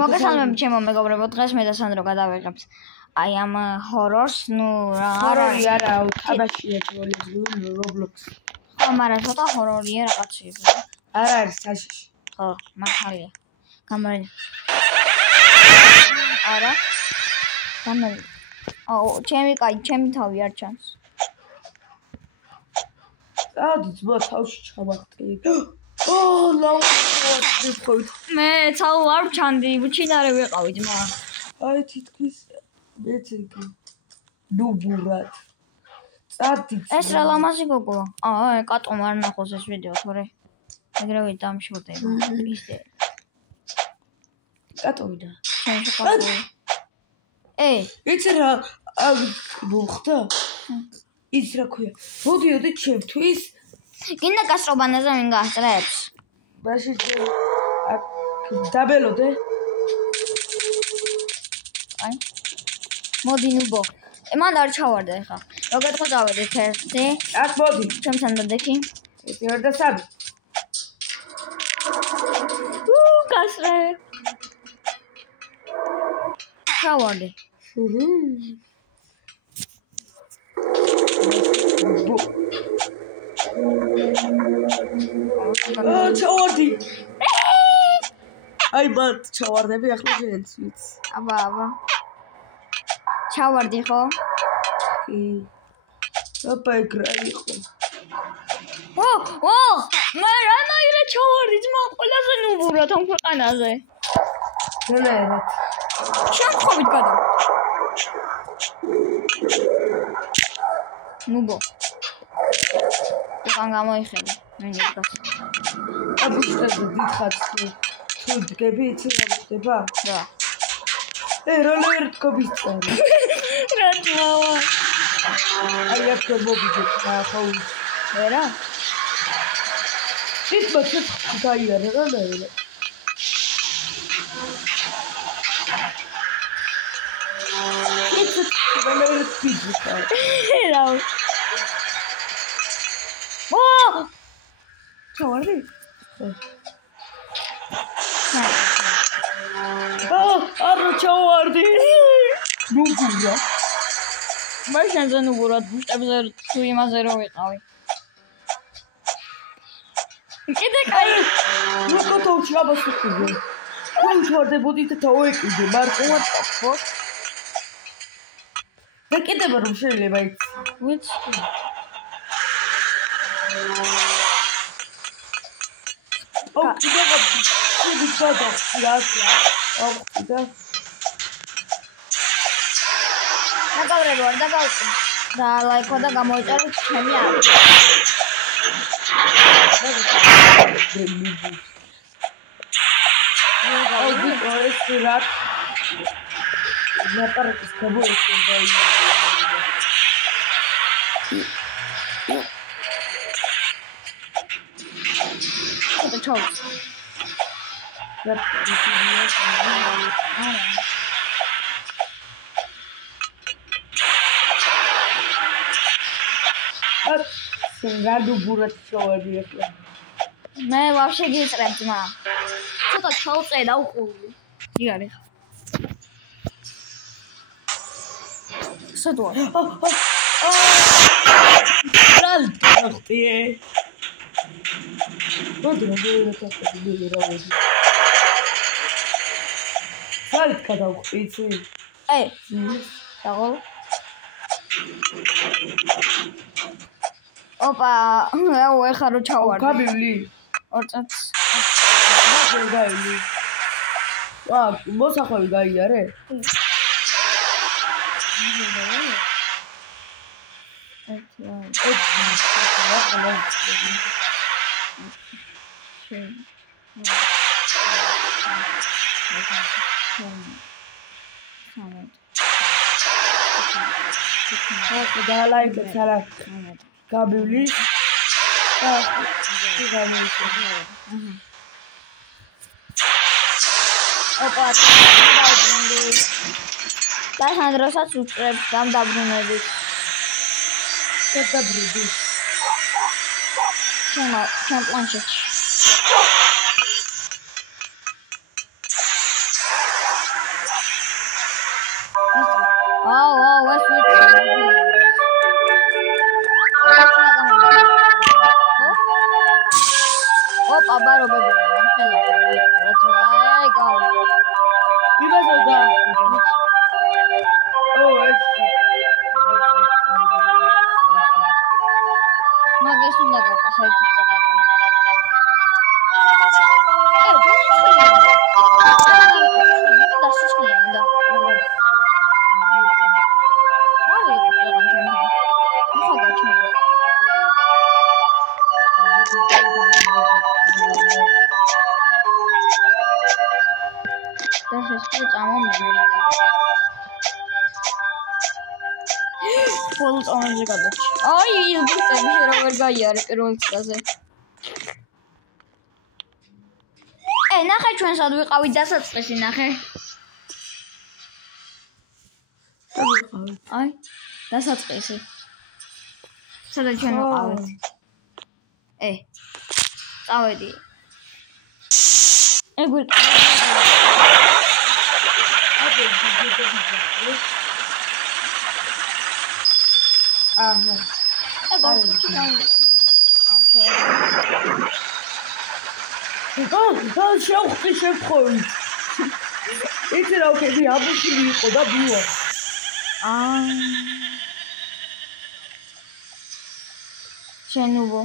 მოგესალმებით ჩემო მეგობრებო, დღეს მე და სანდრო გადავიღებთ აი ამ ჰორორს, ნუ რა ჰორორი არა, თამაშია თვალის Roblox. ხო, მაგრამ ცოტა ჰორორია რაღაცები. არა არის თაშიში. ხო, მართალია. გამარჯობა. არა. გამარჯობა. აუ, ჩემი თავი არ ჩანს. ადი ძმა თავში ჩავახტი. ო, ლაუხოთ. მე ცალ არ ჩანდი, უჩინარე ვიყავი ძმა. აი თითქოს მეც იგი. ნუბურად. წარდი. ეს რა ლამაზი გოგოა. კატომ არ ნახოს ეს ვიდეო, თორე ეგრევე დამშორდება. ისე. კატოვიდა. იცი რა მოხდა? ის რა ქვია? მოდიოდი ჩემთვის. გინდა გასწრობანაზე ვინ გასწრებს? მაშინ დაბელოდე. აი. მოდი ნუბო. მან არ ჩავარდა ეხა. როგორ ხო წავედით ერთი? აქ მოდი. ჩემთან დადექი. ერთი ორ და სამი. გასწრე. ჩავარდი. ჩავარდი. აი ბათ ჩავარდები ახლა შენც ვიცი. აბა. ჩავარდი ხო? კი. აბა ეგრე იყო. მე რანაირად ჩავარდი ძმა ყველაზე ნუბურად ამ ქვეყანაზე. რანაირად. შემთხვევით გადა. ნუბო. თან გამოიხები. მე ნიკას. აბუშტაზე დიდხაც თუ დგები იცი რა ხდება? რა. რანაირად გობისწარი. რა თქმა აი აქ მოვიდეთ რა ხო ვერა? თითქო გაიარა რანაირად. რანაირად ფიზიკა. რა. ჩავარდი? არა ჩავარდი. ნუბურა. მაშინზე ნუბურად ბუშტებზე თუ იმაზე რო ვიყავი. კიდე კაი. როკოთოვში აბასუხზე. რომ ჩავარდებოდი და თავეყიდე, მარკოა ხო? და კიდევ რომ შეიძლება იცი. ვიცი. კიდევ და ლაიქო და გამოიწერო ჩემი არის. ნაპარაკის გამოიწერა. ჩაუც. რადუბურად ჩავარდი ახლა. მე ვაფშე გიწრებ ძმა. ცოტა ჩავწე და უყური. იგარი. სად ვარ? რალტი. მოდი რა ვიყავი. სად გადავხტი იცი? საღო. ოპა, ეხა რო ჩავარდი. გაბილი. ორწაც. გაილი. მოსახვევი გაიარე? და ლაიქ ცარა გაბილი ოპა და სანდროსაც უწრებ გამდაბრუნებით შედაბრუნდი ჩემ პლანშეტში კაი. იმასო და ეს მაგას უნდა გაყო საერთოდ წაყო. დასუსხლიანდა. აი, წეგან ჩემი. ხა გაჩვენა. და შესწავლე წამომივიდა. ბოლო წამებზე გადაჭი. აი, ის ბუსტები შეიძლება ვერ გაიარე პირველ წაზე. ნახე ჩვენ სად ვიყავით დასაწყისი ნახე. აი, დასაწყისი. სადაც ჩვენ ვიყავით. წავედი. ეგ აჰა. შევხვდი შევხვით. იცი რა ვქები, აბუში იყო და ბივა. შენუბო